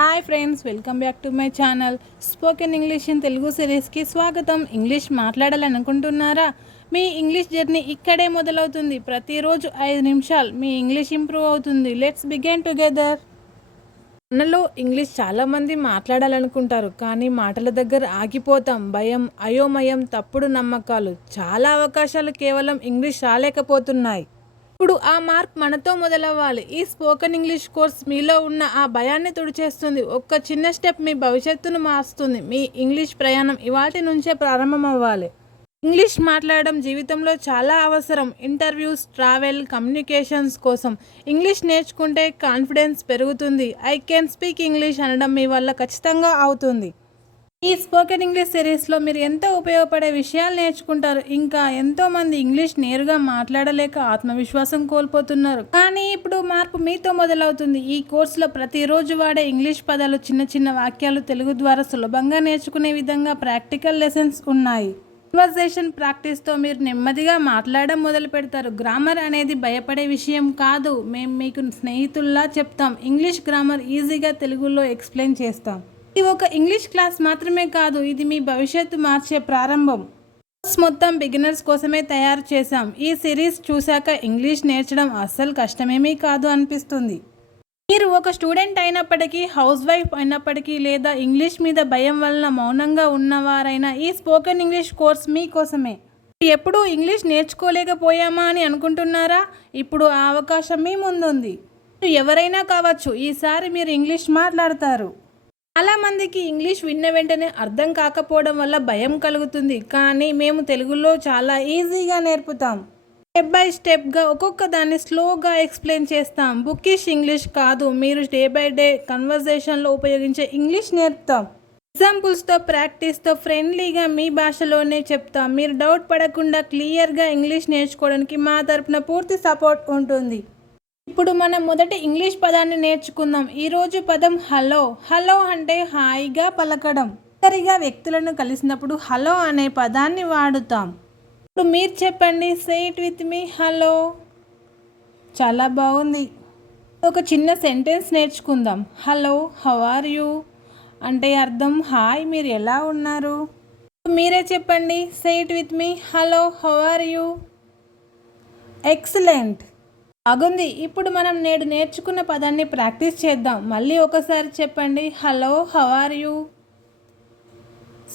Hi friends, welcome back to my channel spoken English in Telugu సిరీస్కి స్వాగతం. English మాట్లాడాలనుకుంటున్నారా? మీ ఇంగ్లీష్ జర్నీ ఇక్కడే మొదలవుతుంది. ప్రతిరోజు 5 నిమిషాలు మీ ఇంగ్లీష్ ఇంప్రూవ్ అవుతుంది. Let's begin together. మనలో ఇంగ్లీష్ చాలామంది మాట్లాడాలనుకుంటారు, కానీ మాటల దగ్గర ఆగిపోతాం. భయం, అయోమయం, తప్పుడు నమ్మకాలు, చాలా అవకాశాలు కేవలం ఇంగ్లీష్ రాలేకపోతున్నాయి. ఇప్పుడు ఆ మార్క్ మనతో మొదలవ్వాలి. ఈ స్పోకెన్ ఇంగ్లీష్ కోర్స్ మీలో ఉన్న ఆ భయాన్ని తుడిచేస్తుంది. ఒక్క చిన్న స్టెప్ మీ భవిష్యత్తును మారుస్తుంది. మీ ఇంగ్లీష్ ప్రయాణం ఇవాటి నుంచే ప్రారంభం అవ్వాలి. ఇంగ్లీష్ మాట్లాడడం జీవితంలో చాలా అవసరం. ఇంటర్వ్యూస్, ట్రావెల్, కమ్యూనికేషన్స్ కోసం ఇంగ్లీష్ నేర్చుకుంటే కాన్ఫిడెన్స్ పెరుగుతుంది. ఐ కెన్ స్పీక్ ఇంగ్లీష్ అనడం మీ వల్ల ఖచ్చితంగా అవుతుంది. ఈ స్పోకెన్ ఇంగ్లీష్ సిరీస్లో మీరు ఎంతో ఉపయోగపడే విషయాలు నేర్చుకుంటారు. ఇంకా ఎంతోమంది ఇంగ్లీష్ నేరుగా మాట్లాడలేక ఆత్మవిశ్వాసం కోల్పోతున్నారు. కానీ ఇప్పుడు మార్పు మీతో మొదలవుతుంది. ఈ కోర్సులో ప్రతిరోజు వాడే ఇంగ్లీష్ పదాలు, చిన్న చిన్న వాక్యాలు తెలుగు ద్వారా సులభంగా నేర్చుకునే విధంగా ప్రాక్టికల్ లెసన్స్ ఉన్నాయి. కన్వర్సేషన్ ప్రాక్టీస్తో మీరు నెమ్మదిగా మాట్లాడడం మొదలు పెడతారు. గ్రామర్ అనేది భయపడే విషయం కాదు. మేము మీకు స్నేహితుల్లా చెప్తాం. ఇంగ్లీష్ గ్రామర్ ఈజీగా తెలుగులో ఎక్స్ప్లెయిన్ చేస్తాం. ఇది ఒక ఇంగ్లీష్ క్లాస్ మాత్రమే కాదు, ఇది మీ భవిష్యత్తు మార్చే ప్రారంభం. కోర్స్ మొత్తం బిగినర్స్ కోసమే తయారు చేశాం. ఈ సిరీస్ చూశాక ఇంగ్లీష్ నేర్చడం అస్సలు కష్టమేమీ కాదు అనిపిస్తుంది. మీరు ఒక స్టూడెంట్ అయినప్పటికీ, హౌస్ వైఫ్ అయినప్పటికీ, లేదా ఇంగ్లీష్ మీద భయం వలన మౌనంగా ఉన్నవారైనా ఈ స్పోకెన్ ఇంగ్లీష్ కోర్స్ మీకోసమే. ఎప్పుడూ ఇంగ్లీష్ నేర్చుకోలేకపోయామా అని అనుకుంటున్నారా? ఇప్పుడు ఆ అవకాశం మీ ముందుంది. ఎవరైనా కావచ్చు, ఈసారి మీరు ఇంగ్లీష్ మాట్లాడతారు. చాలామందికి ఇంగ్లీష్ విన్న వెంటనే అర్థం కాకపోవడం వల్ల భయం కలుగుతుంది. కానీ మేము తెలుగులో చాలా ఈజీగా నేర్పుతాం. స్టెప్ బై స్టెప్గా ఒక్కొక్క దాన్ని స్లోగా ఎక్స్ప్లెయిన్ చేస్తాం. బుకిష్ ఇంగ్లీష్ కాదు, మీరు డే బై డే కన్వర్జేషన్లో ఉపయోగించే ఇంగ్లీష్ నేర్పుతాం. ఎగ్జాంపుల్స్తో, ప్రాక్టీస్తో, ఫ్రెండ్లీగా మీ భాషలోనే చెప్తాం. మీరు డౌట్ పడకుండా క్లియర్గా ఇంగ్లీష్ నేర్చుకోవడానికి మా తరపున పూర్తి సపోర్ట్ ఉంటుంది. ఇప్పుడు మనం మొదటి ఇంగ్లీష్ పదాన్ని నేర్చుకుందాం. ఈరోజు పదం హలో. హలో అంటే హాయిగా పలకడం. ఒంటరిగా వ్యక్తులను కలిసినప్పుడు హలో అనే పదాన్ని వాడుతాం. ఇప్పుడు మీరు చెప్పండి, say it with me, hello. చాలా బాగుంది. ఒక చిన్న సెంటెన్స్ నేర్చుకుందాం. హలో, హౌ ఆర్ యూ అంటే అర్థం హాయ్, మీరు ఎలా ఉన్నారు. మీరే చెప్పండి, say it with me, hello, how are you. Excellent, బాగుంది. ఇప్పుడు మనం నేర్చుకున్న పదాన్ని ప్రాక్టీస్ చేద్దాం. మళ్ళీ ఒకసారి చెప్పండి, హలో, హౌ ఆర్ యూ.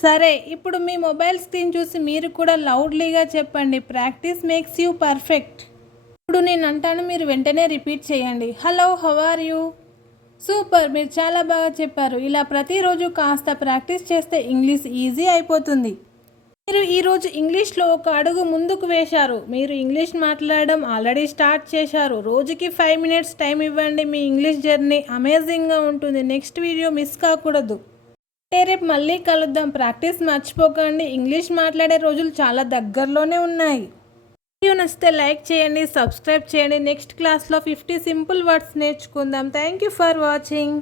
సరే, ఇప్పుడు మీ మొబైల్ స్క్రీన్ చూసి మీరు కూడా లౌడ్లీగా చెప్పండి. Practice makes you perfect. ఇప్పుడు నేను అంటాను, మీరు వెంటనే రిపీట్ చేయండి. Hello, how are you. Super, మీరు చాలా బాగా చెప్పారు. ఇలా ప్రతిరోజు కాస్త ప్రాక్టీస్ చేస్తే ఇంగ్లీష్ ఈజీ అయిపోతుంది. మీరు ఈరోజు ఇంగ్లీష్లో ఒక అడుగు ముందుకు వేశారు. మీరు ఇంగ్లీష్ మాట్లాడడం ఆల్రెడీ స్టార్ట్ చేశారు. రోజుకి 5 మినిట్స్ టైం ఇవ్వండి. మీ ఇంగ్లీష్ జర్నీ అమేజింగ్గా ఉంటుంది. నెక్స్ట్ వీడియో మిస్ కాకూడదు. రేపు మళ్ళీ కలుద్దాం. ప్రాక్టీస్ మర్చిపోకండి. ఇంగ్లీష్ మాట్లాడే రోజులు చాలా దగ్గరలోనే ఉన్నాయి. వీడియో నచ్చితే లైక్ చేయండి, సబ్స్క్రైబ్ చేయండి. నెక్స్ట్ క్లాస్లో 50 సింపుల్ వర్డ్స్ నేర్చుకుందాం. Thank you for watching.